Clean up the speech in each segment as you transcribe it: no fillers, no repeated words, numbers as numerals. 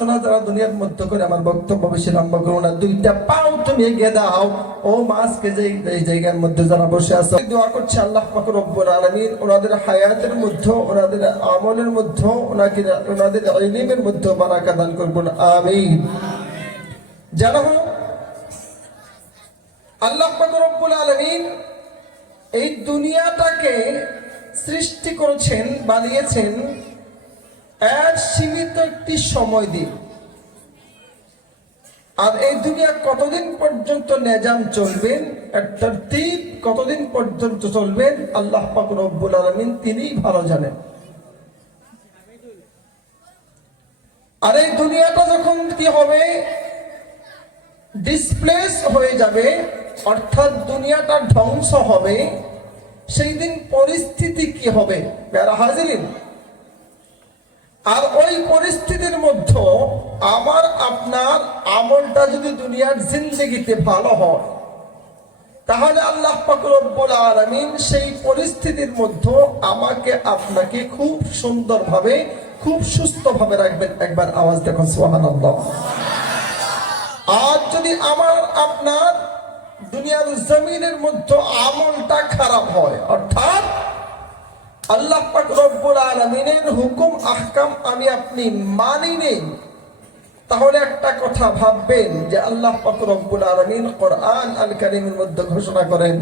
আলোচনা যারা দুনিয়ার মধ্যে করে আমার বক্তব্য বেশি লম্বা করবো না, দুইটা পাও তুমি এগিয়ে দাও। ও মাসকে এই জায়গার মধ্যে যারা বসে আছে দোয়া করছে আল্লাহ পাক রব্বুল আলামিন ওনাদের হায়াতের মধ্যে, ওনাদের আমলের মধ্যে, ওনাদের ইলমের মধ্যে বারাকা দান করবেন, আমিন। জানো আল্লাহ পাক রব্বুল আলামিন এই দুনিয়াটাকে সৃষ্টি করেছেন, বানিয়েছেন এর সীমিত একটি সময় দিয়ে। আর এই দুনিয়া কতদিন পর্যন্ত নিজাম চলবেন, একটা তারতীব কতদিন পর্যন্ত চলবেন, আল্লাহ পাক রব্বুল আলামিন তিনিই ভালো জানেন। আর এই দুনিয়াটা যখন কি হবে, ডিসপ্লেস হয়ে যাবে, অর্থাৎ দুনিয়াটা ধ্বংস হবে, সেই দিন পরিস্থিতি কি হবে প্যারা হাজিরিন। আর ওই পরিস্থিতির মধ্যে আমার আপনার আমলটা যদি দুনিয়ার জিন্দেগিতে ভালো হয়, তাহলে আল্লাহ পাক রব্বুল আলামিন সেই পরিস্থিতির মধ্যে আমাকে আপনাকে খুব সুন্দরভাবে, খুব সুস্থভাবে রাখবেন। একবার আওয়াজ দেখুন সুবহানাল্লাহ। আর যদি আমার আপনার দুনিয়ার জমিনের মধ্যে আমলটা খারাপ হয়, অর্থাৎ আল্লাহ পাক রব্বুল আলামিনের হুকুম আহকাম আমি আপনি মানি নেই, তাহলে একটা কথা ভাববেন যে আল্লাহ পাক রব্বুল আলামিন কোরআন আল কারীমের মধ্যে ঘোষণা করেন,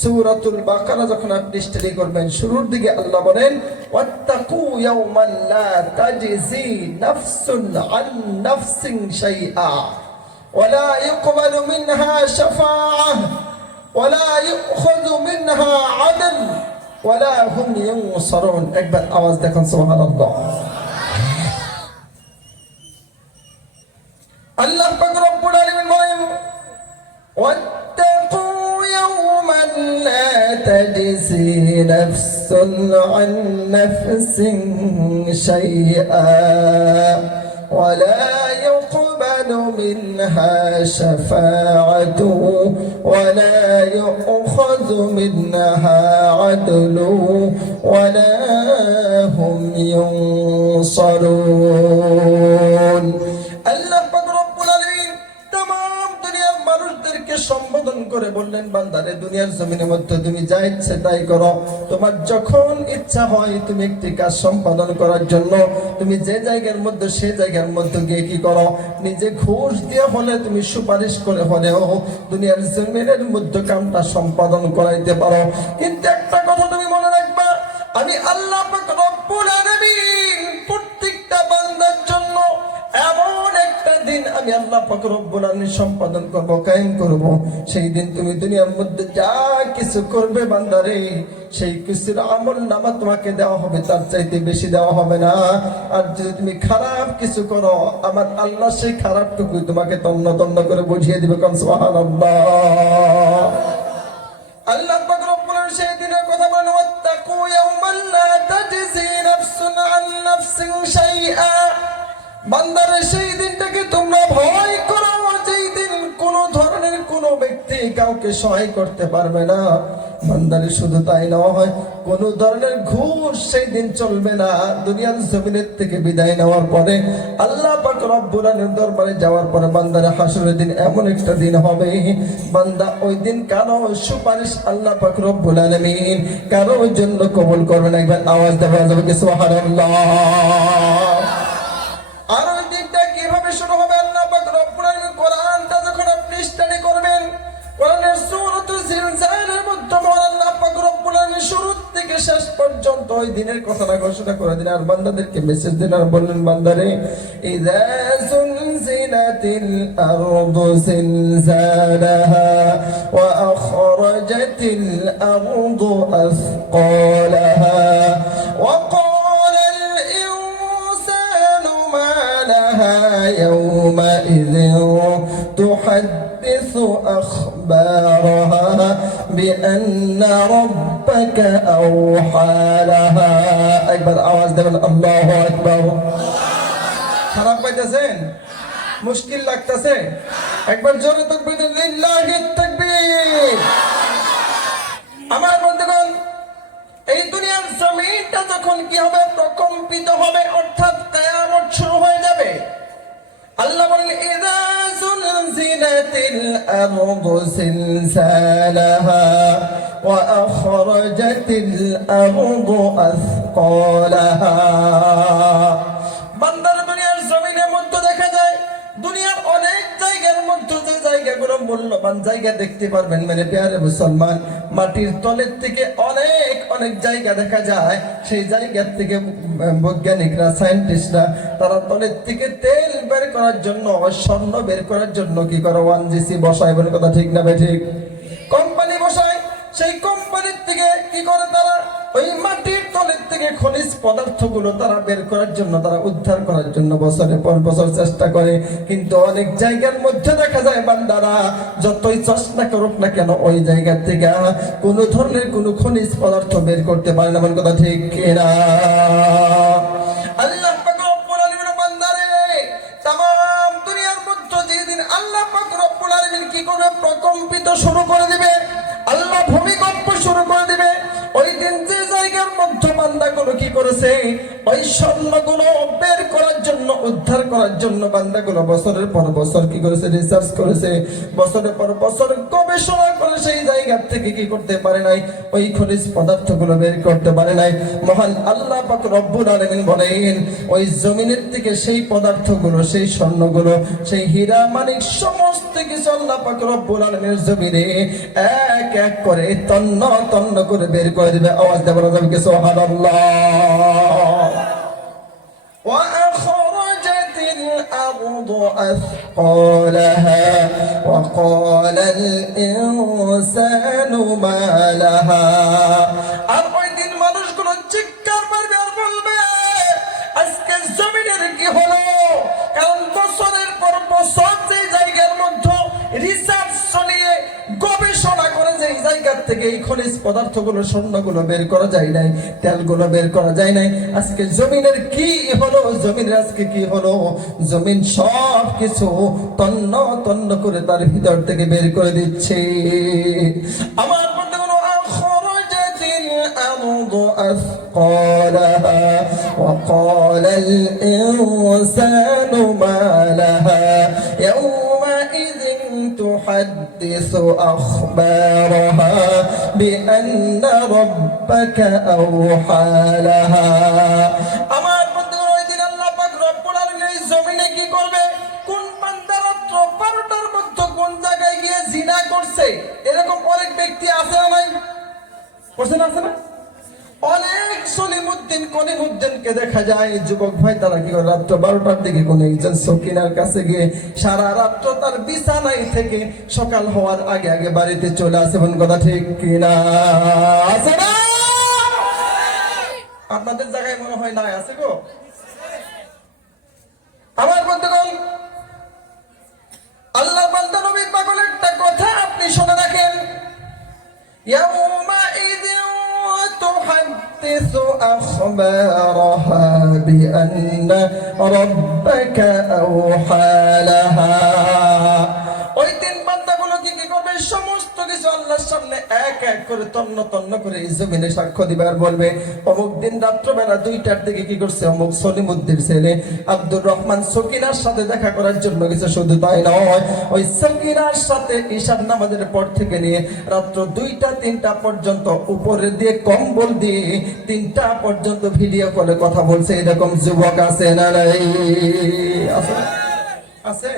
সূরাতুল বাকারা যখন আপনি স্টাডি করবেন, শুরুর দিকে আল্লাহ বলেন ওয়াত্তাকু ইয়াওমান লা তাজজি নাফসুন আন নাফসিন শাইআ ওয়ালা ইকবালু মিনহা শাফাআহ ওয়ালা ইউখাযু মিনহা আদল ওয়ালা হুম ইউনসারুন। একবার আওয়াজ দেখুন সুবহানাল্লাহ। আল্লাহ পাক রব্বুল আলামিন বলেন ওয়াত্তাকু ইয়াওমান লা তাজজি নাফসুন আন নাফসিন শাইআ ওয়ালা ইউকবালু মিনহা শাফাআতু ওয়ালা ইউখাযু মিনহা আদলু ওয়ালা হুম ইউনসারুন। আল্লাহ পাক রব্বুল আলামিন तमाम দুনিয়ার মানুষদেরকে সম্বোধন করে বললেন, বান্দারে দুনিয়ার জমিনের মধ্যে তুমি যা ইচ্ছে তাই করো, তোমার যখন ইচ্ছা হয় তুমি একটি কাজ সম্পাদন করার জন্য তুমি যে জায়গার মধ্যে সে জায়গার মধ্যে গিয়ে কি করো, নিজে ঘুষ দিয়ে হলে তুমি সুপারিশ করে হলেও দুনিয়ার জমিনের মধ্যে কামটা সম্পাদন করাইতে পারো। কিন্তু একটা কথা তুমি মনে রাখবা, আমি আল্লাহ পাক রব্বুল আলামিন প্রত্যেকটা বান্দার জন্য এমন একটা দিন আমি আল্লাহ পাক রব্বুল আলামিন সম্পাদন করব, কায়েম করব। সেই দিন তুমি দুনিয়ার মধ্যে যা কিছু করবে বান্দারে, সেই কিছুর আমল নামা তোমাকে দেওয়া হবে, তার চাইতে বেশি দেওয়া হবে না। আর যদি তুমি খারাপ কিছু করো, আমার আল্লাহ সেই খারাপটুকু তোমাকে তন্ন তন্ন করে বুঝিয়ে দিবে। কোন সুবহানাল্লাহ। আল্লাহ পাক রব্বুল আলামিন সেই দিনের কথা বলেন ওয়াত্তাকু ইয়াওমান লা তাজজি নাফসুন আন নাফসিন শাইআ। বান্দারে সেই দিনটাকে তোমরা ভয় করো, যেই দিন কোন ধরনের কোন ব্যক্তি কাউকে সহায় করতে পারবে না। বান্দারে শুধু তাই নয়, কোন ধরনের ঘুষ সেই দিন চলবে না। দুনিয়ার জমিনের থেকে বিদায় নেওয়ার পরে আল্লাহ পাক রব্বুল আলামিনের দরবারে যাওয়ার পরে বান্দারে হাসরের দিন এমন একটা দিন হবে, বান্দা ওই দিন কারো সুপারিশ আল্লাহ পাক রব্বুল আলামিন কারোর জন্য কবুল করবে না। একবার আওয়াজ দেওয়া যাবে কি সুবহানাল্লাহ। আর ওই দিনটা কিভাবে শুরু হবে, আল্লাহ পাক রব্বুল আলামিন কোরআনটা যখন আপনি স্টাডি করবেন, কোরআনের সূরাতুল জিলজালের মধ্যে আল্লাহ পাক রব্বুল আলামিন শুরু থেকে শেষ পর্যন্ত ওই দিনের কথাটা ঘোষণা করে দিলেন আর বান্দাদেরকে মেসেজ দিলেন আর বললেন, বান্দারে ইযা যুলজিলাতিল আরদু জিলজালাহা ওয়া আখরাজাতিল আরদু আসকালাহা ওয়া يومئذ تحدث أخبارها بأن ربك أوحى لها। أكبر آواز دبل الله أكبر। খারাপ পাইতেছেন, মুশকিল লাগতেছে, একবার জোরে তাকবীর দেন, লিল্লাহি তাকবীর। আমার বন্ধুগণ, এই দুনিয়ার জমিনটা যখন কি হবে, প্রকম্পিত হবে, অর্থাৎ কিয়ামত শুরু হয়ে যাবে। الأرض زلزالها وأخرجت الأرض أثقالها বান্দার দুনিয়ার জমিনের মধ্যে দেখা যায় দুনিয়ার অনেক জায়গার মধ্যে যে জায়গাগুলো মূল্যবান জায়গা দেখতে পারবেন মেরে প্যারে মুসলমান মাটির তলের থেকে অনেক অনেক জায়গা দেখা যায় সেই জায়গার থেকে বৈজ্ঞানিকরা সায়েন্টিস্টরা তারা তলের থেকে তেল বের করার জন্য স্বর্ণ বের করার জন্য কি করে 1GC বসায় বলে কথা ঠিক না ভাই ঠিক কোম্পানি বসায় সেই কোম্পানির থেকে কি করে তারা ওই মাটির তলের থেকে খনিজ পদার্থগুলো তারা বের করার জন্য তারা উদ্ধার করার জন্য বছরের পর বছর চেষ্টা করে কিন্তু অনেক জায়গার মধ্যে দেখা যায় বান্দারা যতই চেষ্টা করুক না কেন ওই জায়গা থেকে কোনো ধরনের কোনো খনিজ পদার্থ বের করতে পারে না কথা ঠিক কিনা আল্লাহ পাক রব্বুল আলামিন বান্দারে तमाम দুনিয়ার মধ্যে যেদিন আল্লাহ পাক রব্বুল আলামিন কি করে প্রকম্পিত শুরু করে দিবে আল্লাহ ভূমিকম্প শুরু করে দিবে ওই দিন যে জায়গার মধ্যে বান্দাগুলো কি করেছে ওই স্বর্ণগুলো বের করার জন্য উদ্ধার করার জন্য বান্দাগুলো বছরের পর বছর কি করেছে রিসার্চ করেছে বছরের পর বছর গবেষণা করে সেই জায়গা থেকে কি করতে পারে নাই ওই খনিজ পদার্থগুলো বের করতে পারে নাই মহান আল্লাহ পাক রব্বুল আলামিন বলেন ওই জমিনের থেকে সেই পদার্থগুলো সেই স্বর্ণগুলো সেই হীরা মানিক সমস্ত কিছু আল্লাহ পাক রব্বুল আলামিনের জমিনে এক এক করে তন্ন তন্ন করে বের করে দিবে আওয়াজ দেওয়া যাবে কি সুবহানাল্লাহ ওয়া আখরাজাতিল আরদু আথকালাহা ওয়া ক্বালাল ইনসানু মা লাহা আর ওই দিন মানুষগুলো চিৎকার মারবে আর বলবে আজকে জমিনের কি হলো কারণ বছরের পর বছর যে জায়গার মধ্যে রিসার্চ চলিয়ে গবেষণা করে যে জায়গা থেকে এই খনিজ পদার্থগুলো স্বর্ণগুলো বের করা যায় নাই তেলগুলো বের করা যায় নাই আজকে জমিনের কি হলো জমিনের আজকে কি হলো জমিন সব কিছু তন্ন তন্ন করে তার ভিতর থেকে বের করে দিচ্ছে আমার বন্ধুগণ আখরাজাতিল আরদু আথকালাহা ওয়া ক্বালাল ইনসানু মা লাহা ইয়াওমাইযিন تحدث أخبارها بأن ربك أوحى لها আমার বন্ধুরা ওই দিন আল্লাহ পাক রব্বুল আলামিন এই জমিনে কি করবে কোন বান্দা রাত্র 12টার মধ্যে কোন জায়গায় গিয়ে জিনা করছে এরকম অনেক ব্যক্তি আছে না ভাই করছেন আছে না অনেক কলিমুদ্দিনকে দেখা যায় যুবক ভাই তারা কি করে রাত্র 12টার দিকে কোন একজন সকিনার কাছে গিয়ে সারা রাত্র তার বিছানায় থেকে সকাল হওয়ার আগে আগে বাড়িতে চলে আসে কোন কথা ঠিক কিনা আছে না আপনাদের জায়গায় মনে হয় না আছে গো আমার বন্ধুগণ আল্লাহ বান্দা নবী পাগল একটা কথা আপনি শুনে রাখেন ইয়াউমাইযিন تحدث أخبارها بأن ربك أوحى لها ওই দিন বান্দাগুলো কি করবে সমস্ত কিছু আল্লাহর সামনে এক এক করে তন্ন তন্ন করে এই জমিনে সাক্ষ্য দিবে আর বলবে অমুক দিন রাত্রবেলা 2টার দিকে কি করছে অমুক সলিমুদ্দিন ছেলে আব্দুর রহমান সকিনার সাথে দেখা করার জন্য কিছু শুধু তাই নয় ওই সকিনার সাথে ঈশার নামাজের পর থেকে নিয়ে রাত্র 2টা 3টা পর্যন্ত উপরে দিয়ে কম্বল দিয়ে 3টা পর্যন্ত ভিডিও কলে কথা বলছে এরকম যুবক আছে না নাই আছে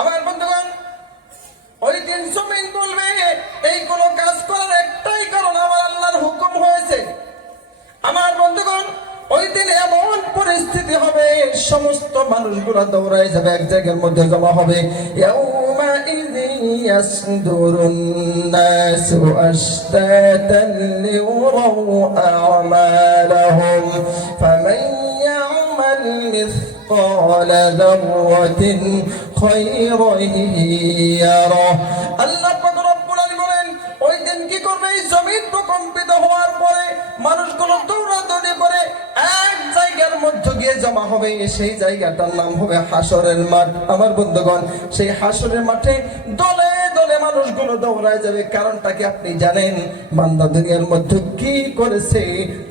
আমার বন্ধুগণ ওই দিন জমিন বলবে এই কোন কাজ করার একটাই কারণ আমার আল্লাহর হুকুম হয়েছে আমার বন্ধুগণ ওই দিন এমন পরিস্থিতি হবে সমস্ত মানুষগুলো দৌড়ায় যাবে এক জায়গার মধ্যে জমা হবে ইয়াউমাইযিন ইয়াসদুরুন নাসু আশতাতান লিউরাউ আ'মালাহুম ফামান ইয়া'মাল مثقال ذرة خيرا يره আল্লাহ পাক রব্বুল আলামিন বলেন ওই দিন কি করবে এই জমিন প্রকম্পিত হওয়ার পরে মানুষগুলো দৌড়াদৌড়ি করে এক জায়গার মধ্যে গিয়ে জমা হবে সেই জায়গাটার নাম হবে হাসরের মাঠ আমার বন্ধুগণ সেই হাসরের মাঠে দলে দলে মানুষগুলো দৌড়ায় যাবে। কারণটা কি আপনি জানেন? বান্দা দুনিয়ার মধ্যে কি করেছে,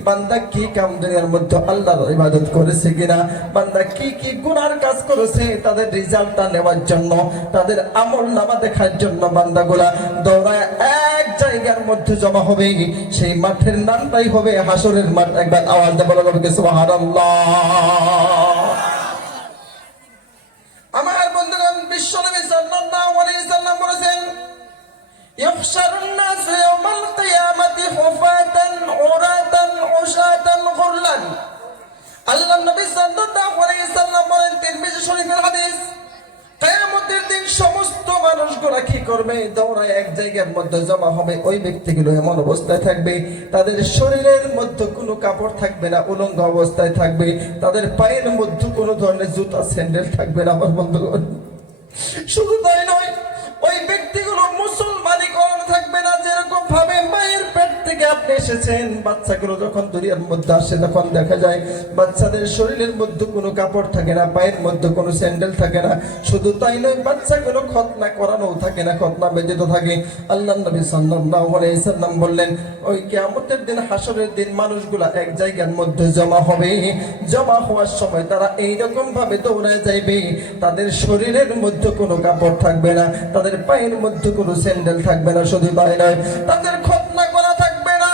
বান্দা কি কাম দুনিয়ার মধ্যে আল্লাহর ইবাদত করেছে কিনা, বান্দা কি কি গুনার কাজ করেছে, তাদের রেজাল্টটা নেওয়ার জন্য, তাদের আমল নামা দেখার জন্য বান্দাগুলা দৌড়ায় এক জায়গার মধ্যে জমা হবে। সেই মাঠের নামটাই হবে হাসরের মাঠ। একবার আওয়াজ দিয়ে বলা যাবে সুবহানাল্লাহ। আমার বন্ধুগণ, বিশ্বনবী সাল্লাল্লাহু আলাইহি সাল্লাম বলেছেন, ইহশারুন নাস ইয়াওমাল কিয়ামাতি হুফাতান উরাতান উশাতান গুরলান। আল্লাহর নবী সাল্লাল্লাহু আলাইহি সাল্লাম বলেন, তিরমিজি শরীফের হাদিস, কিয়ামতের দিন সমস্ত মানুষগুলো কি করবে? দৌড়ায় এক জায়গার মধ্যে জমা হবে। ওই ব্যক্তিগুলো এমন অবস্থায় থাকবে, তাদের শরীরের মধ্যে কোনো কাপড় থাকবে না, উলঙ্গ অবস্থায় থাকবে। তাদের পায়ের মধ্যে কোনো ধরনের জুতা স্যান্ডেল থাকবে না। আমার বন্ধুগণ, শুধু তাই নয়, ওই ব্যক্তিগুলো মুসলমানি করণ থাকবে না। যেরকম ভাবে মায়ের পেট থেকে আপনি এসেছেন, বাচ্চাগুলো যখন দুনিয়ার মধ্যে আসে, তখন দেখা যায় বাচ্চাদের শরীরের মধ্যে কোনো কাপড় থাকে না, পায়ের মধ্যে কোনো স্যান্ডেল থাকে না। শুধু তাই নয়, বাচ্চাগুলো খতনা করানো থাকে না, খতনা ব্যতীত থাকে। আল্লাহর নবী সাল্লাল্লাহু আলাইহি সাল্লাম বললেন, ওই কিয়ামতের দিন, হাসরের দিন মানুষগুলা এক জায়গার মধ্যে জমা হবে। জমা হওয়ার সময় তারা এইরকম ভাবে দৌড়ায় যাইবে, তাদের শরীরের মধ্যে কোনো কাপড় থাকবে না, তাদের পায়ের মধ্যে কোনো স্যান্ডেল থাকবে না। শুধু তাই নয়, তাদের খতনা করা থাকবে না।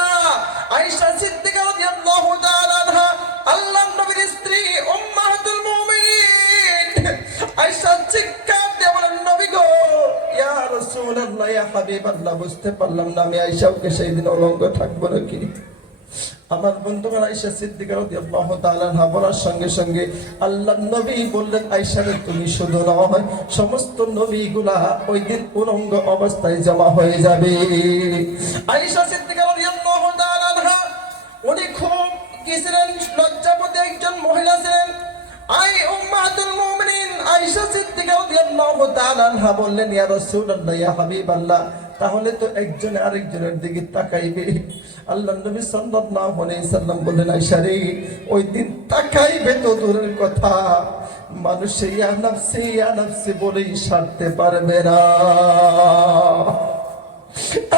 আয়েশা সিদ্দিকা রাদিয়াল্লাহু তাআলা আনহা, আল্লাহর নবীর স্ত্রী, উম্মাহাতুল মুমিনিন, আয়েশা চিৎকার দিয়ে বলেন, নবী গো, ইয়া রাসূলুল্লাহ, ইয়া হাবিবাল্লাহ, বুঝতে পারলাম না আমি আয়েশাকে সেই দিন অলঙ্গ থাকবো নাকি। আমার বন্ধুগণ, আয়েশা সিদ্দিকা রাদিয়াল্লাহু তাআলা আনহা বলার সঙ্গে সঙ্গে আল্লাহর নবী বললেন, আয়েশা রে, তুমি শুধু নয়, সমস্ত নবীগুলা ওই দিন উলঙ্গ অবস্থায় জমা হয়ে যাবে। আয়েশা সিদ্দিকা রাদিয়াল্লাহু তাআলা আনহা, উনি খুব কি ছিলেন? লজ্জাবতী একজন মহিলা ছিলেন। আই উম্মাতুল মুমিনিন আয়েশা সিদ্দিকা রাদিয়াল্লাহু তাআলা আনহা বললেন, ইয়া রাসূলুল্লাহ, ইয়া হাবিবাল্লাহ, তাহলে তো একজন আরেকজনের দিকে তাকাইবে। আল্লাহর নবী সাল্লাল্লাহু আলাইহি সাল্লাম বললেন, আয়েশা রে, ওই দিন তাকাইবে তো দূরের কথা, মানুষ ইয়া নাফসি বলেই সারতে পারবে না।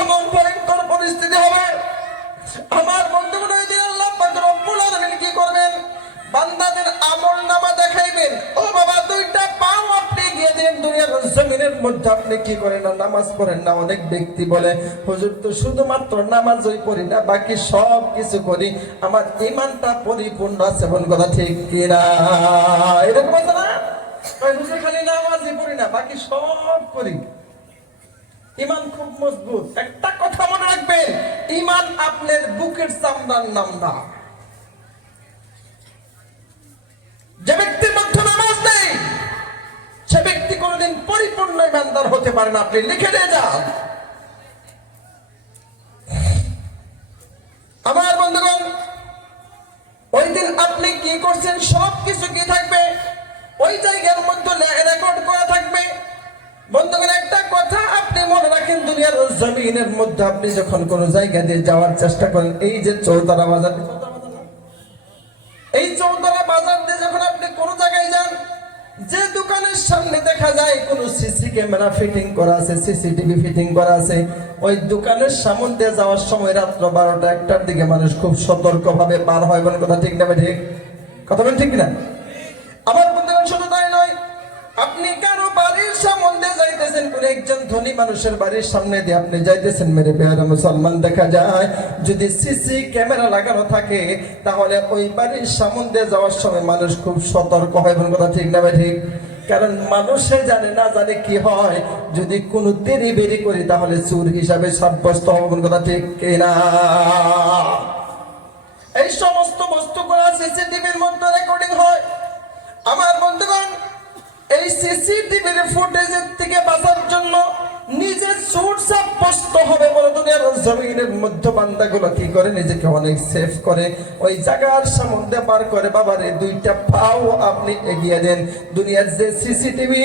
এমন ভয়ঙ্কর পরিস্থিতি হবে। আমার বন্ধুগণ, ওই দিন আল্লাহ পাক রব্বুল আলামিন কি করবেন? বান্দাদের আমল নামা দেখাইবেন। ও বাবা, দুইটা পাও আপনি গিয়ে দেন দুনিয়ার জমিনের মধ্যে, আপনি কি করেন না? নামাজ পড়েন না। অনেক ব্যক্তি বলে, হুজুর তো শুধুমাত্র নামাজই পড়ি না, বাকি সব কিছু করি, আমার ঈমানটা পরিপূর্ণ আছে। বল কথা ঠিক কিনা? এরকম আছে না? হুজুর খালি নামাজই পড়ি না, বাকি সব করি, ঈমান খুব মজবুত। একটা কথা মনে রাখবেন, ঈমান আপনার বুকের চামড়ার নাম না। যে ব্যক্তির মধ্যে নামাজ নেই, সে ব্যক্তি কোনদিন পরিপূর্ণ ঈমানদার হতে পারে না। আপনি লিখে দিয়ে যান। আমার বন্ধুগণ, ওই দিন আপনি কি করছেন সব কিছু কি থাকবে ওই জায়গার মধ্যে রেকর্ড করা থাকবে। বন্ধুগণ, একটা কথা আপনি মনে রাখেন, দুনিয়ার জমিনের মধ্যে আপনি যখন কোন জায়গা দিয়ে যাওয়ার চেষ্টা করেন, এই যে চৌতারা বাজার, এই চৌতারা বাজার দিয়ে যখন আপনি কোন জায়গায় যান, যে দোকানের সামনে দেখা যায় কোন সিসি ক্যামেরা ফিটিং করা আছে, সিসিটিভি ফিটিং করা আছে, ওই দোকানের সামনে দিয়ে যাওয়ার সময় রাত্র 12টা 1টার দিকে মানুষ খুব সতর্ক ভাবে পার হয়। বলেন কথা ঠিক না? ঠিক কথা বলেন, ঠিক না? আমার বন্ধুগণ, শুধু তাই নয়, আপনি কারো বাড়ির সামনে যাইতেছেন, কোন একজন ধনী মানুষের বাড়ির সামনে দিয়ে আপনি যাইতেছেন, মেরে বেয়ারা মুসলমান, দেখা যায় যদি সিসি ক্যামেরা লাগানো থাকে, তাহলে ওই বাড়ির সামনে দিয়ে যাওয়ার সময় মানুষ খুব সতর্ক হয়। বলেন কথা ঠিক না? ঠিক। কারণ মানুষে জানে না জানে কি হয়, যদি কোনো দেরি বেরি করি তাহলে চোর হিসাবে সাব্যস্ত হবে। বলেন কথা ঠিক কিনা? এই সমস্ত বস্তুগুলো সিসিটিভির মধ্যে রেকর্ডিং হয়। আমার বন্ধুগণ, এই সিসিটিভির ফুটেজের থেকে বাঁচার জন্য নিজের চোর সাব্যস্ত হবে বলে দুনিয়ার জমিনের মধ্যে বান্দাগুলো কি করে? নিজেকে অনেক সেফ করে, ওই জায়গার সামনে পার করে। বাবারে, দুইটা পাও আপনি এগিয়ে দেন। দুনিয়ার যে সিসিটিভি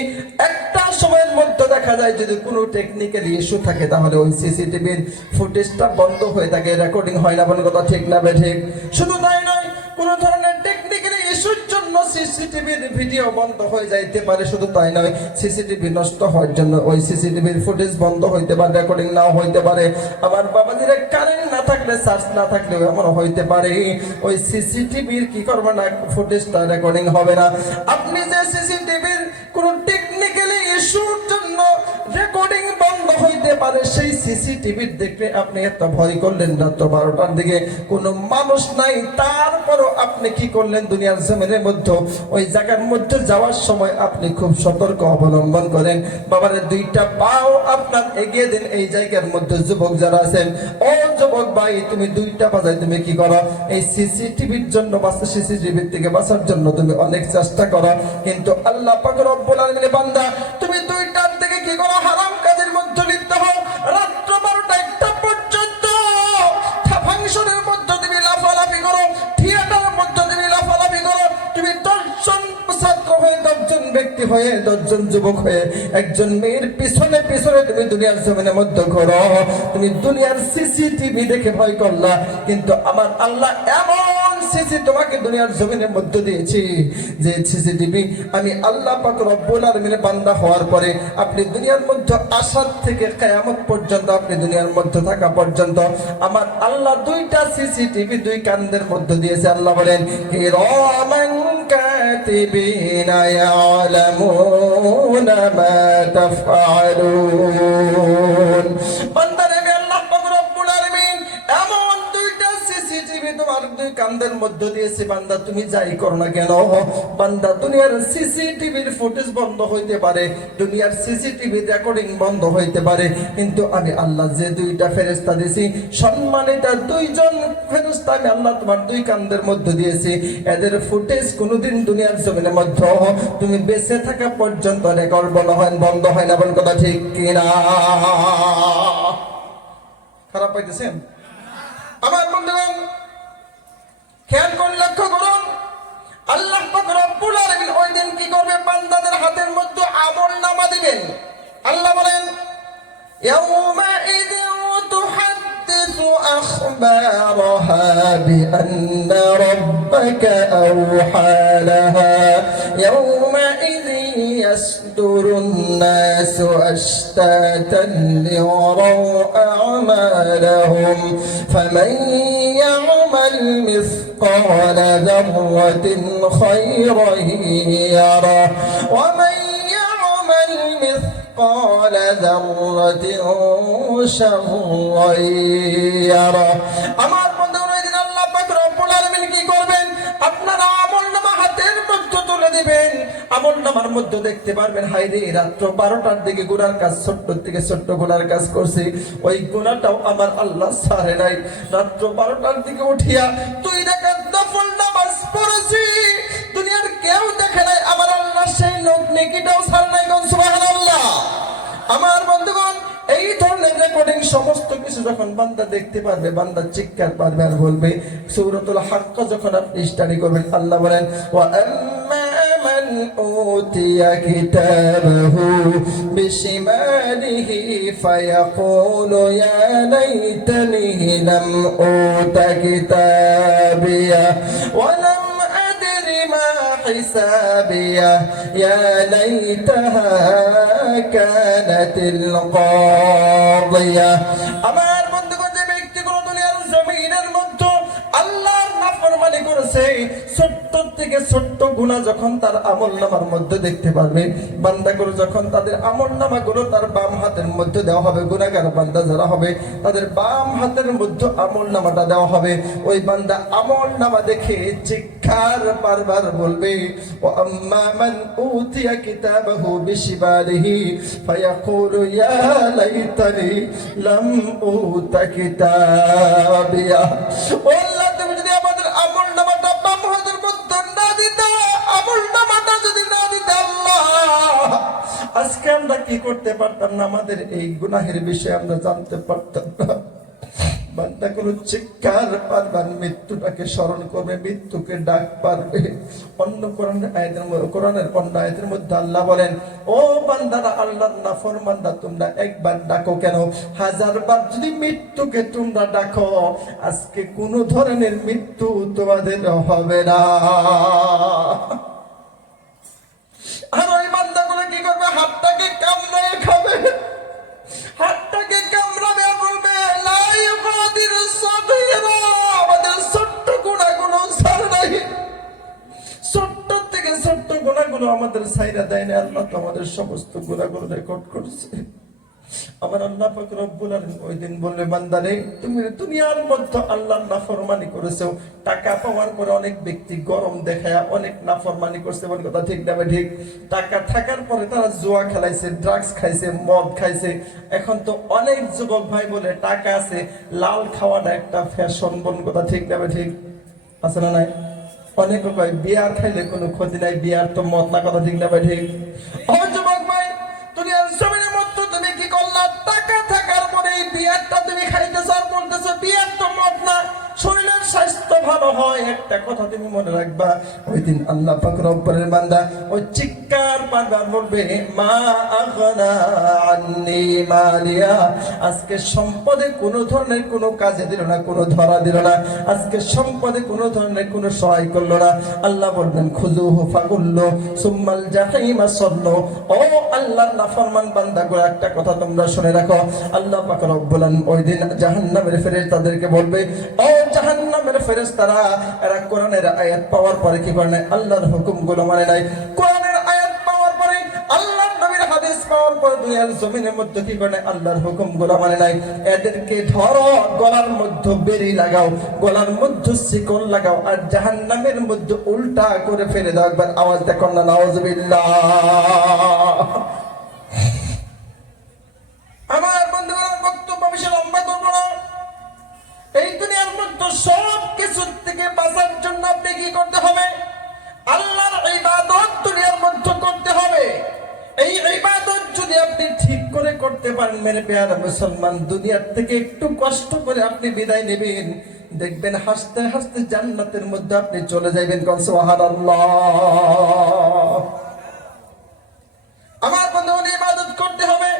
একটা সময়ের মধ্যে দেখা যায় যদি কোনো টেকনিক্যাল ইস্যু থাকে, তাহলে ওই সিসিটিভির ফুটেজটা বন্ধ হয়ে থাকে, রেকর্ডিং হয় না। বলে কথা ঠিক না? ঠিক। শুধু তাই নয়, কোনো ধরনের টেকনিক্যাল ইস্যুর জন্য সিসিটিভির ভিডিও বন্ধ হয়ে যাইতে পারে, শুধু তাই নয় সিসিটিভি নষ্ট হওয়ার জন্য ওই সিসিটিভির ফুটেজ বন্ধ হইতে পারে, রেকর্ডিং নাও হইতে পারে। আমার বাবাজিরা কারেন্ট না থাকলে, চার্জ না থাকলে এমন হইতে পারে ওই সিসিটিভির কি করবে না, ফুটেজটা রেকর্ডিং হবে না। আপনি যে সিসিটিভির কোন টেকনিক্যালি ইস্যুর জন্য রেকর্ডিং বন্ধ হইতে পারে, সেই সিসিটিভির দেখলে আপনি এত ভয় করলেন রাত 12টার দিকে, কোনো মানুষ নাই, তারপরও আপনি কি করলেন, দুনিয়ার জমিনের মধ্যে ওই জায়গার মধ্যে যাওয়ার সময় আপনি খুব সতর্ক অবলম্বন করেন। বাবারে দুইটা পাও আপনার এগিয়ে দিন এই জায়গার মধ্যে। যুবক যারা আছেন, ও যুবক ভাই, তুমি দুইটা বাজায় তুমি কি করো, এই সিসিটিভির জন্য সিসিটিভির থেকে বাঁচার জন্য তুমি অনেক চেষ্টা করো, কিন্তু আল্লাহ পাক রব্বুল আলামিনের বান্দা তুমি দুইটার থেকে কি করো, হারাম কাজের মধ্যে লিপ্ত হও। রাত্র 12টা 1টা পর্যন্ত ফাংশনের মধ্যে তুমি লাফালাফি করো, থিয়েটারের মধ্যে তুমি লাফালাফি করো, তুমি 10 জন ছাত্র হয়ে, 10 জন ব্যক্তি হয়ে, 10 জন যুবক হয়ে একজন মেয়ের পিছনে পিছনে তুমি দুনিয়ার জমিনের মধ্যে ঘোরো। তুমি দুনিয়ার সিসিটিভি দেখে ভয় করলা, কিন্তু আমার আল্লাহ এমন সিসি তোমাকে দুনিয়ার জমিনের মধ্যে দিয়েছি যে সিসিটিভি আমি আল্লাহ পাক রব্বুল আলামিনের বান্দা হওয়ার পরে আপনি দুনিয়ার মধ্যে আসার থেকে কিয়ামত পর্যন্ত, আপনি দুনিয়ার মধ্যে থাকা পর্যন্ত আমার আল্লাহ দুইটা সিসিটিভি দুই কান্দের মধ্যে দিয়েছে। আল্লাহ বলেন কিরামান কাতিবিনা ইয়ালামুনা মা তাফআলুন। বান্দারে আল্লাহ পাক রব্বুল আলামিন এমন দুইটা সিসিটিভি তোমার দুই কান্দের মধ্যে দিয়েছে। বান্দা তুমি যাই করো না কেন, বান্দা দুনিয়ার সিসিটিভির ফুটেজ বন্ধ হইতে পারে, দুনিয়ার সিসিটিভি রেকর্ডিং বন্ধ হইতে পারে, কিন্তু আমি আল্লাহ যে দুইটা ফেরেশতা দিয়েছি, সম্মানিত 2 জন ফেরেশতা আমি আল্লাহ তোমার দুই কান্দের মধ্যে দিয়েছি, এদের ফুটেজ কোনোদিন দুনিয়ার জমিনের মধ্যে তুমি বেঁচে থাকা পর্যন্ত রেকর্ড বন্ধ হয় না। বল কথা ঠিক কিনা? খারাপ পাইতেছেন আমার বন্ধুগণ? খেয়াল করে লক্ষ্য করুন, আল্লাহ পাক রব্বুল আলামিন ওই দিন কি করবে, বান্দাদের হাতের মধ্যে আমলনামা দিবেন। আল্লাহ বলেন ইয়াউমাইযিন তুহাদ্দিসু আখবারাহা বিআন্না রাব্বাকা আওহা লাহা ইয়াউমাইযিন ইয়াসদুরুন নাসু আশতাতান লিয়ারাউ আ'মালাহুম ফামান يعمل مثقال ذرة خيرا يره ومن يعمل مثقال ذرة شرا يره। আমার বন্ধুরা, এই দিন আল্লাহ পাক রব্বুল আলামিন কি করবেন, আপনারা আমলনামা হাতের মধ্যে তুলে দিবেন। আমলনামার মধ্যে দেখতে পারবেন, হায়রে রাত্র 12টার দিকে গুনার কাজ, ছোট্ট থেকে ছোট্ট গুনার কাজ করছি, ওই গুনাহটাও আমার আল্লাহ ছাড়ে নাই। রাত্র 12টার দিকে উঠিয়া 2 রাকাত নফল নামাজ পড়েছি, দুনিয়ার কেউ দেখে নাই, আমার আল্লাহ সেই লোক নেকিটাও ছাড়ে নাই। কোন সুবহানাল্লাহ। আমার বন্ধুগণ, এই ধরনের রেকর্ডিং সমস্ত কিছু যখন বান্দা দেখতে পারবে, বান্দা চিৎকার পারবে আর বলবে। সূরাতুল হাক্ক যখন আপনি স্টাডি করবেন, আল্লাহ বলেন ওয়া আম্মা মান উতিয়া কিতাবাহু বিশিমালিহি ফায়াকুলু ইয়া লাইতানি লাম উতা কিতাবিয়া ওয়া লাম আদরি মা হিসাবিয়া ইয়া লাইতাহা কানাতিল কাদিয়া। আমার বন্ধুগণ, যে ব্যক্তিগুলো দুনিয়ার জমিনের মধ্যে আল্লাহর নাফরমানি করেছে, ছোট্ট থেকে ছোট্ট গুনাহ যখন তার আমলনামার মধ্যে দেখতে পারবে, বান্দাগুলো যখন তাদের আমলনামাগুলো তার বাম হাতের মধ্যে দেওয়া হবে, গুনাহগার বান্দা যারা হবে তাদের বাম হাতের মধ্যে আমলনামাটা দেওয়া হবে, ওই বান্দা আমলনামা দেখে চিৎকার বারবার বলবে ওয়া আম্মা মান উতিয়া কিতাবাহু বিশিমালিহি ফায়াকুলু ইয়া লাইতানি লাম উতা কিতাবিয়া। ও আল্লাহ, তুমি যদি আমাদের আমলনামাটা বাম হাতের মধ্যে না দিতা, আমলনামাটা যদি না দিতা আল্লাহ, আজকে আমরা কি করতে পারতাম না, আমাদের এই গুনাহের বিষয়ে আমরা জানতে পারতাম না। বান্দা কোনো চিৎকার পারবে, মৃত্যুটাকে স্মরণ করবে, মৃত্যুকে ডাক পারবে। অন্য কোরআনের অন্য আয়াতের মধ্যে আল্লাহ বলেন, ও বান্দারা, আল্লাহর নাফরমানরা, তোমরা একবার ডাকো কেন, 1000 বার যদি মৃত্যুকে তোমরা ডাকো, আজকে কোনো ধরনের মৃত্যু তোমাদের হবে না। আর ওই বান্দাগুলো কি করবে? হাতটাকে কামড়ে খাবে, হাতটাকে কামড়াবে আর বলবে, লা ইউগাদিরু সাগীরা, আমাদের ছোট্ট গুনাহগুলো ছাড় নাই, ছোট্ট থেকে ছোট্ট গুনাহগুলো আমাদের ছাইরা দেয় না। আল্লাহ তো আমাদের সমস্ত গুনাহগুলো রেকর্ড করেছে। আমার আল্লাহ পাক রব্বুল আলামিন ওই দিন বলবে, বান্দারে, তুমি দুনিয়ার মধ্যে আল্লাহর নাফরমানি করেছো। টাকা পাওয়ার পরে অনেক ব্যক্তি গরম দেখায় অনেক নাফরমানি করছে, বল কথা ঠিক না ঠিক? টাকা থাকার পরে তারা জুয়া খেলাইছে, ড্রাগস খাইছে, মদ খাইছে। এখন তো অনেক যুবক ভাই বলে টাকা আছে, লাল খাওয়াটা একটা ফ্যাশন, বল কথা ঠিক না ঠিক? আছে না নাই? অনেকে কয় বিয়ার খাইলে কোনো ক্ষতি নাই, বিয়ার তো মদ না, কথা ঠিক না ঠিক? ও যুবক ভাই, দুনিয়ার জমিনের মধ্যে তুমি কি করলা? টাকা থাকার পরে এই বিয়ারটা তুমি খাইতেছ আর বলতেছো বিয়ার তো মদ না, শরীরের স্বাস্থ্য ভালো হয়। একটা কথা তুমি মনে রাখবা, ওই দিন আল্লাহ পাক রব্বুল বান্দা ওই চিৎকার পারবার বলবে, মা আগনা আন্নি মালিয়া, আজকে সম্পদে কোনো ধরনের কোনো কাজে দিল না, কোনো ধরা দিল না, আজকে সম্পদে কোনো ধরনের কোনো সহায় করলো না। আল্লাহ বলবেন, খুযুহু ফাগুল্লু সুম্মাল জাহিমা সাল্লু। ও আল্লাহর নাফরমান বান্দাগুলো, একটা কথা তোমরা শুনে রাখো, আল্লাহ পাক রব্বুল আলামিন ওই দিন জাহান্নামের ফেরেশতাদেরকে বলবে, ও জাহান্নামের ফেরেশতারা, এরা কোরআনের আয়াত পাওয়ার পরে কি করে নাই? আল্লাহর হুকুমগুলো মানে নাই। কোরআনের আয়াত পাওয়ার পরে, আল্লাহর নবীর হাদিস পাওয়ার পরে দুনিয়ার জমিনের মধ্যে কি করে নাই? আল্লাহর হুকুমগুলো মানে নাই। এদেরকে ধরো, গলার মধ্যে বেরি লাগাও, গলার মধ্যে শিকল লাগাও, আর জাহান্নামের মধ্যে উল্টা করে ফেলে দাও। একবার আওয়াজ দেখুন না, নাউজুবিল্লাহ। আমার বন্ধুরা, বক্তব্য বেশি লম্বা করবো না। এই দুনিয়ার মধ্যে সব কিছুর থেকে বাঁচার জন্য আপনি কি করতে হবে? আল্লাহর ইবাদত দুনিয়ার মধ্যে করতে হবে। এই ইবাদত যদি আপনি ঠিক করে করতে পারেন, মেরে প্যারা মুসলমান, দুনিয়ার থেকে একটু কষ্ট করে আপনি বিদায় নেবেন, দেখবেন হাসতে হাসতে জান্নাতের মধ্যে আপনি চলে যাবেন। কোন সুবহানাল্লাহ। আমার বন্ধুগণ, ইবাদত করতে হবে।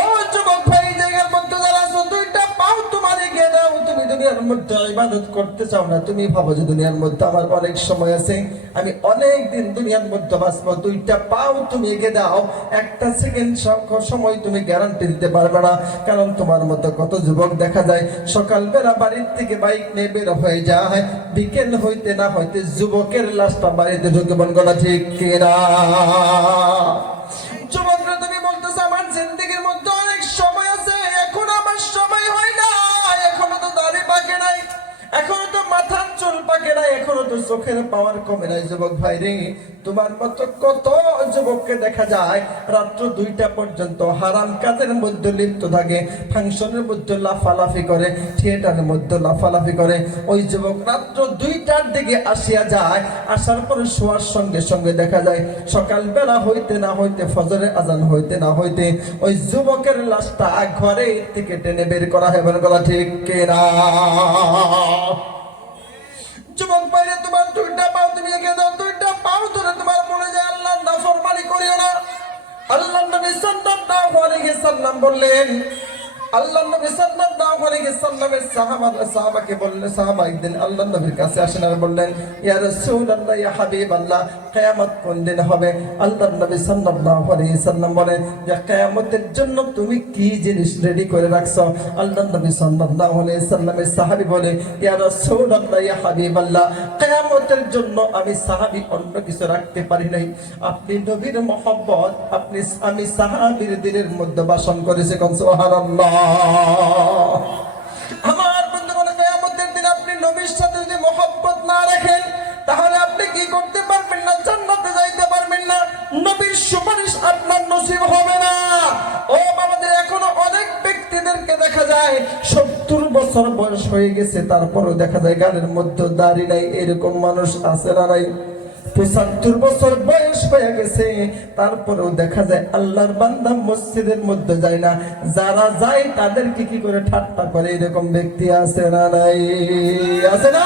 ও যুবক ভাই, জায়গার মধ্যে যারা আছো, দুইটা পাও তোমার এগিয়ে দাও। তুমি দুনিয়ার মধ্যে ইবাদত করতে চাও না, তুমি ভাবো যে দুনিয়ার মধ্যে আমার অনেক সময় আছে, আমি অনেক দিন দুনিয়ার মধ্যে বাঁচবো। দুইটা পাও তুমি এগিয়ে দাও, একটা সেকেন্ড সময় তুমি গ্যারান্টি দিতে পারবে না। কারণ তোমার মতো কত যুবক দেখা যায় সকালবেলা বাড়ির থেকে বাইক নিয়ে বের হয়ে যায়, বিকেল হইতে না হইতে যুবকের লাশটা বাড়িতে ঢুকে। বল কথা ঠিক কিনা? যুবকরা, তুমি বলতেছো আমার জিন্দেগির মধ্যে অনেক সময় আছে, এখন আমার সময় হয় না, এখনো তো দাড়ি পাকে নাই, এখনো তো মাথার চুল পাকে নাই, এখনো তো চোখের পাওয়ার কমে নাই। যুবক ভাই রে, তোমার মতো কত যুবককে দেখা যায় রাত্র 2টা পর্যন্ত হারাম কাজের মধ্যে লিপ্ত থাকে, ফাংশনের মধ্যে লাফালাফি করে, থিয়েটারের মধ্যে লাফালাফি করে। ওই যুবক রাত্র 2টার দিকে আসিয়া যায়, আসার পরে শোয়ার সঙ্গে সঙ্গে দেখা যায় সকালবেলা হইতে না হইতে, ফজরের আজান হইতে না হইতে ওই যুবকের লাশটা ঘরে থেকে টেনে বের করা হয়। বলে কথা ঠিক কিনা? যুবক ভাইরা, তোমার 2টা পাও তুমি এগিয়ে দাও, 2টা পাও ধরে তোমার মনে যায় আল্লাহর নাফরমানি করিও না। আল্লাহর নবী সাল্লাল্লাহু আলাইহি সাল্লাম বললেন, আল্লাহর নবী সাল্লাল্লাহু আলাইহি সাল্লামের সাহাবাকে বললেন, সাহাবা একদিন আল্লাহর নবীর কাছে আসেন আর বললেন, ইয়া রাসূলুল্লাহ, ইয়া হাবিবাল্লাহ, কিয়ামত কোন দিন হবে? আল্লাহর নবী সাল্লাল্লাহু আলাইহি সাল্লাম বলেন যে, কিয়ামতের জন্য তুমি কি জিনিস রেডি করে রাখছো? আল্লাহর নবী সাল্লাল্লাহু আলাইহি সাল্লামের সাহাবী বলে, ইয়া রাসূলুল্লাহ, ইয়া হাবিবাল্লাহ, কিয়ামতের জন্য আমি সাহাবী অন্য কিছু রাখতে পারি নাই। আপনি নবীর মহব্বত, আমি সাহাবীর দিলের মধ্যে বাসন করেছি। কোন সুবহানাল্লাহ। আমার বন্ধুগণ, কিয়ামতের দিন আপনি নবীর সাথে যদি মহব্বত না রাখেন, তাহলে আপনি কি করতে পারবেন না? জান্নাতে যাইতে পারবেন না, নবীর সুপারিশ আপনার নসিব হবে না। ও বাবাদের, এখনো অনেক ব্যক্তিদেরকে দেখা যায় 70 বছর বয়স হয়ে গেছে, তারপরেও দেখা যায় গালের মধ্যে দাড়ি নাই। এরকম মানুষ আছে না নাই? 75 বছর বয়স হয়ে গেছে, তারপরেও দেখা যায় আল্লাহর বান্দা মসজিদের মধ্যে যায় না। যারা যায় তাদেরকে কি করে ঠাট্টা করে, এরকম ব্যক্তি আছে না নাই? আছে না?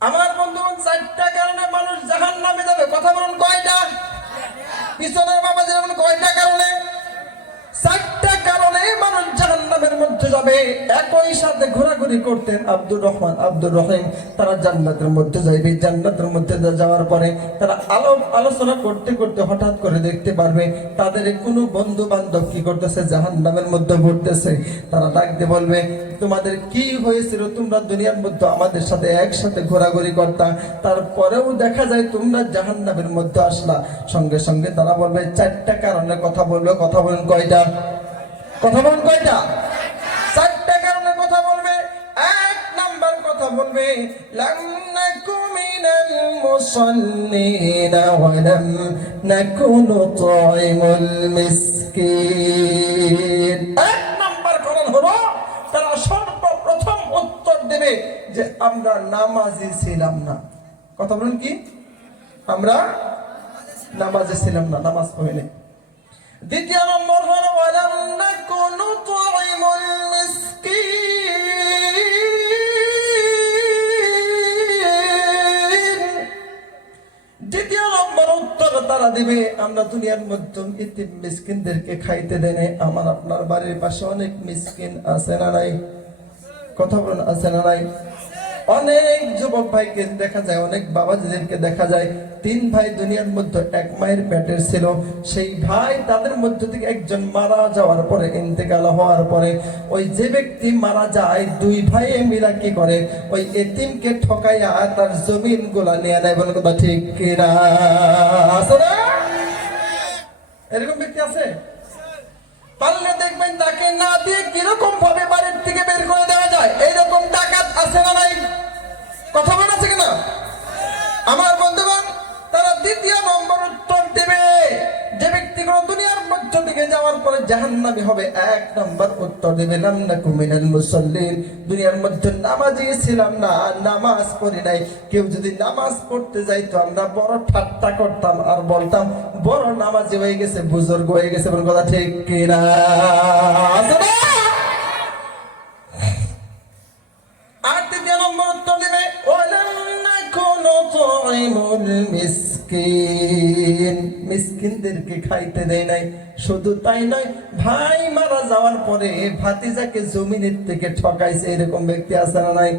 আমার বন্ধুগণ, 4টা কারণে মানুষ জাহান্নামে যাবে। কথা বলুন কয়টা? পিছনের বাবা যেমন কয়টা কারণে? 4টা কারণে মানুষ জাহান্নামের মধ্যে যাবে। একই সাথে ঘোরাঘুরি করতেন আব্দুর রহমান, আব্দুর রহিম, তারা জান্নাতের মধ্যে যাইবে। জান্নাতের মধ্যে যাওয়ার পরে তারা আলোচনা করতে করতে হঠাৎ করে দেখতে পারবে তাদের কোনো বন্ধু বান্ধব কি করতেছে, জাহান্নামের মধ্যে ঘুরতেছে। তারা ডাকতে বলবে, তোমাদের কি হয়েছিল? তোমরা দুনিয়ার মধ্যে আমাদের সাথে একসাথে ঘোরাঘুরি করতা, তারপরেও দেখা যায় তোমরা জাহান্নামের মধ্যে আসলা। সঙ্গে সঙ্গে তারা বলবে 4টা কারণে কথা বলবে। কথা বলেন কয়টা? কথা বলেন কয়টা? 4টা কারণে কথা বলবে। 1 নাম্বার কথা বলবে, লাম নাকু মিনাল মুসাল্লিনা ওয়া লাম নাকু নুতঈমুল মিসকিন। 1 নাম্বার কারণ হলো তারা সর্বপ্রথম উত্তর দেবে যে আমরা নামাজি ছিলাম না। কথা বলেন কি? আমরা নামাজি ছিলাম না, নামাজ পড়িনি। দ্বিতীয় নম্বর হলো ওয়ালাম নাকু নুতঈমুল মিসকিন। দ্বিতীয় নম্বর উত্তর তারা দিবে, আমরা দুনিয়ার মধ্যে ইতিম মিসকিনদেরকে খাইতে দেনে। আমার আপনার বাড়ির পাশে অনেক মিসকিন আছে না নাই? কথা বলেন, আছে না নাই? অনেক যুবক ভাইকে দেখা যায়, অনেক বাবাজিদেরকে দেখা যায়, 3 ভাই দুনিয়ার মধ্যে 1 মায়ের পেটের ছিল। সেই ভাই তাদের মধ্যে থেকে একজন মারা যাওয়ার পরে, ইন্তেকাল হওয়ার পরে, ওই যে ব্যক্তি মারা যায় 2 ভাই মিলা কি করে, ওই এতিমকে ঠকাইয়া তার জমিন গুলা নিয়ে নেয়। বলে কথা ঠিক কিনা? আছে না? এরকম ব্যক্তি আছে? পারলে দেখবেন তাকে না দিয়ে কিরকম ভাবে বাড়ির থেকে বের করে দেওয়া যায়। এইরকম ডাকাত আছে না নাই? কথা বলা আছে কিনা? আমার বন্ধুগণ, তারা দ্বিতীয় নম্বর উত্তর দেবে যে ব্যক্তিগুলো দুনিয়ার মধ্য থেকে যাওয়ার পরে জাহান্নামী হবে। 1 নম্বর উত্তর দেবে, লাম নাকু মিনাল মুসাল্লিন। দুনিয়ার মধ্যে নামাজি ছিলাম না, নামাজ পড়ি নাই। কেউ যদি নামাজ পড়তে যাইতো আমরা বড় ঠাট্টা করতাম আর বলতাম বড় নামাজি হয়ে গেছে, বুজুর্গ হয়ে গেছে। বল কথা ঠিক কিনা? আছে না? আর 3 নম্বর উত্তর দেবে, ওয়ালাম নাকু নুতঈমুল মিসকিন। মিসকিনদেরকে খাইতে দেয় নাই। শুধু তাই নয়, ভাই মারা যাওয়ার পরে ভাতিজাকে জমিনের থেকে ঠকাইছে। এরকম ব্যক্তি আছে না নাই?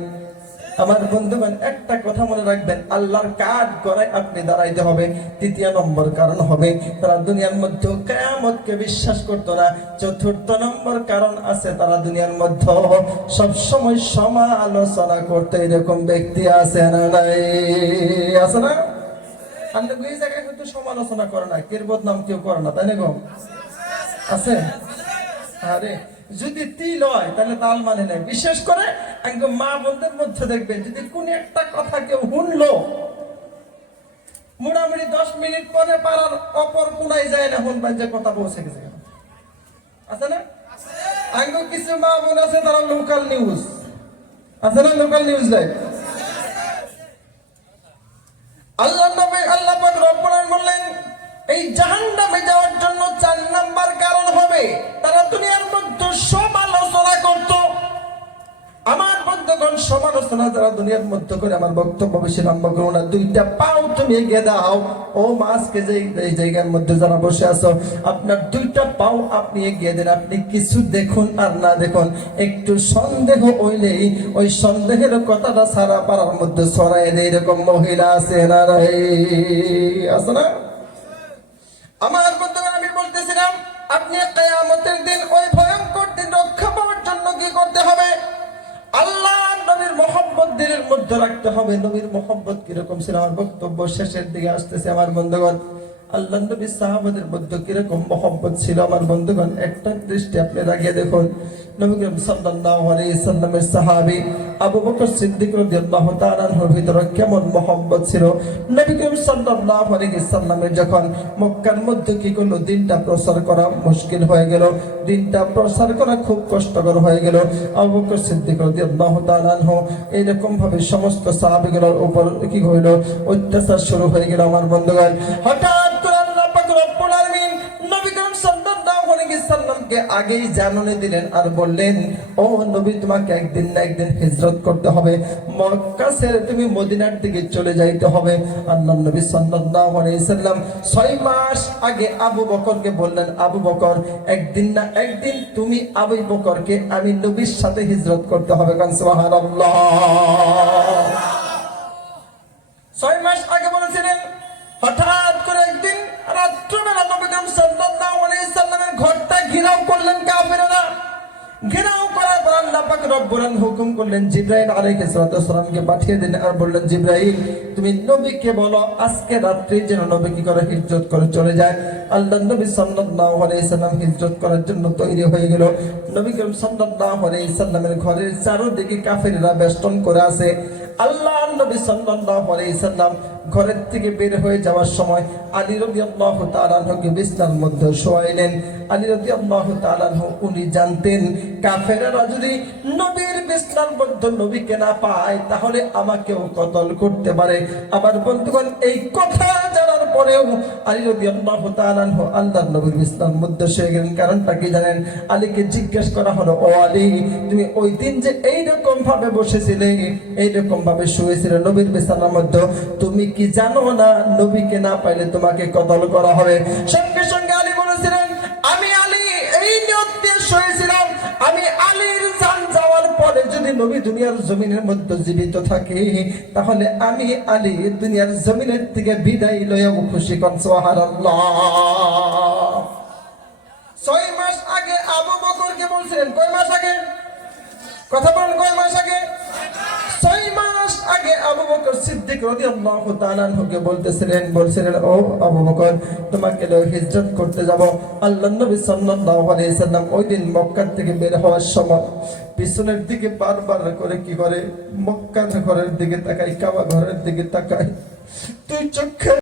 আমার বন্ধুগণ, একটা কথা মনে রাখবেন, আল্লাহর কাজ করে আপনি দাঁড়াইতে হবে। 3 নম্বর কারণ হবে তারা দুনিয়ার মধ্যে কিয়ামতকে বিশ্বাস করতো না। 4 নম্বর কারণ আছে, তারা দুনিয়ার মধ্যে সবসময় সমালোচনা করতে। এরকম ব্যক্তি আছে না নাই? আছে না? আমরা ওই জায়গায় হয়তো সমালোচনা করে না, কের বদনাম কেউ করে না, তাই না গো? আছে? আরে যদি তিল হয় তাহলে তাল মানে নাই। বিশেষ করে একদম মা বোনদের মধ্যে দেখবেন, যদি কোন একটা কথা কেউ শুনলো, মোটামুটি 10 মিনিট পরে পাড়ার অপর কোনায় যায় না, শুনবেন যে কথা পৌঁছে গেছে। আছে না? একদম কিছু মা বোন আছে, তারা লোকাল নিউজ আছে না, লোকাল নিউজ দেয়। আল্লাহ নবী আল্লাহ পাক রব্বুল আলামিন বললেন, এই জাহান্নামে যাওয়ার জন্য 4 নাম্বার কারণ হবে তারা দুনিয়ার মধ্যে সমালোচনা করত। আমার বন্ধুগণ, সমালোচনা যারা দুনিয়ার মধ্যে করে, আমার বক্তব্য বেশি লম্বা করবো না, 2টা পাও তুমি এগিয়ে দাও। ও মাসকে যে এই জায়গার মধ্যে যারা বসে আছো, আপনার 2টা পাও আপনি এগিয়ে দেন। আপনি কিছু দেখুন আর না দেখুন, একটু সন্দেহ হইলেই ওই সন্দেহের কথাটা সারা পাড়ার মধ্যে ছড়াই দেয়। এরকম মহিলা আছে না? আছে না? আমার বন্ধুগণ, আমি বলতেছিলাম, আপনি কিয়ামতের দিন, ওই ভয়ঙ্কর দিন রক্ষা পাওয়ার জন্য কি করতে হবে? আল্লাহ নবীর মহব্বত দিলের মধ্যে রাখতে হবে। নবীর মহব্বত কিরকম ছিল? আমার বক্তব্য শেষের দিকে আসতেছে। আমার বন্ধুগণ, আল্লাহ নবী সাহাবাদের মধ্যে কিরকম মহব্বত ছিল আমার বন্ধুগণ, একটা দৃষ্টি আপনি লাগিয়ে দেখুন। নবী করিম সাল্লাল্লাহু আলাইহি সাল্লামের সাহাবী আবু বকর সিদ্দিক রাদিয়াল্লাহু তাআলা আনহুর ভিতরে কেমন মহব্বত ছিল। নবী করিম সাল্লাল্লাহু আলাইহি সাল্লামের যখন মক্কার মধ্যে কি করলো, দিনটা প্রচার করা মুশকিল হয়ে গেল, দিনটা প্রচার করা খুব কষ্টকর হয়ে গেল। আবু বকর সিদ্দিক রাদিয়াল্লাহু তাআলা আনহু এরকম ভাবে সমস্ত সাহাবীগুলোর উপর কি হইল, অত্যাচার শুরু হয়ে গেল আমার বন্ধুগণ। হঠাৎ করে আল্লাহ পাক রব্বুল আলামিন নবী করিম সাল্লাল্লাহু আলাইহি সাল্লামকে আগেই জানানো দিলেন আর বললেন, ও নবী, তোমাকে একদিন না একদিন হিজরত করতে হবে, মক্কা ছেড়ে তুমি মদিনার দিকে চলে যাইতে হবে। আল্লাহ নবী সাল্লাল্লাহু আলাইহি সাল্লাম 6 মাস আগে আবু বকরকে বললেন, আবু বকর, একদিন না একদিন তুমি আবু বকরকে আমি নবীর সাথে হিজরত করতে হবে। কান সুবহানাল্লাহ। 6 মাস আগে বলেছিলেন। হঠাৎ করে একদিন রাত্রিবেলা নবী করিম সাল্লাল্লাহু আলাইহি সাল্লামের ঘরটা ঘেরাও করলেন কাফেররা। ঘেরাও করার পর আল্লাহ পাক রব্বুল আলামিন হুকুম করলেন, জিবরাইল আলাইহিস সালামকে পাঠিয়ে দিলেন আর বললেন, জিবরাইল তুমি নবীকে বলো আজকে রাত্রি যেন নবী কি করে হিজরত করে চলে যায়। আল্লাহ নবী সাল্লাল্লাহু আলাইহি সাল্লাম হিজরত করার জন্য তৈরি হয়ে গেল। নবী করিম সাল্লাল্লাহু আলাইহি সাল্লামের ঘরের চারদিকে কাফেররা বেষ্টন করে আছে। আল্লাহ নবী সাল্লাল্লাহু আলাইহি সাল্লাম ঘরের থেকে বের হয়ে যাওয়ার সময় আলী রাদিয়াল্লাহু তাআলা আনহুকে বিছানার মধ্যে শোয়াইলেন। আলী রাদিয়াল্লাহু তাআলা আনহু উনি জানতেন কাফেররা যদি নবীর বিছানার মধ্যে নবীকে না পায় তাহলে আমাকেও কতল করতে পারে। আমার বন্ধুগণ, এই কথা জানার পরেও আলী রাদিয়াল্লাহু তাআলা আনহু আল্লাহর নবীর বিছানার মধ্যে শুয়ে গেলেন। কারণটা কি জানেন? আলীকে জিজ্ঞেস করা হলো, ও আলী, তুমি ওই দিন যে এইরকম ভাবে বসেছিলে, এইরকম ভাবে শুয়েছিলে নবীর বিছানার মধ্যে, তুমি কি জানো না নবীকে না পাইলে তোমাকে কতল করা হবে? সঙ্গে সঙ্গে আলী বলেছিলেন, আমি আলী এই নিয়ত দিয়ে শুয়েছিলাম, আমি আলীর জান যাওয়ার পরে যদি নবী দুনিয়ার জমিনের মধ্যে জীবিত থাকে তাহলে আমি আলী দুনিয়ার জমিনের থেকে বিদায় লইয়াও খুশি। কোন সুবহানাল্লাহ। 6 মাস আগে আবু বকরকে বলছিলেন, কয় মাস আগে? কথা বলেন, কয় মাস আগে? 6 মাস আগে আবু বকর সিদ্দিক রাদিয়াল্লাহু তাআলা আনহুকে বলছিলেন, ও আবু বকর, তোমাকে লয়ে হিজরত করতে যাব। আল্লাহর নবী সাল্লাল্লাহু আলাইহি সাল্লাম ওই দিন মক্কা থেকে বের হওয়ার সময় পিছনের দিকে বারবার করে কি করে, মক্কার ঘরের দিকে তাকাই, কাবা ঘরের দিকে তাকাই, তুই চোখে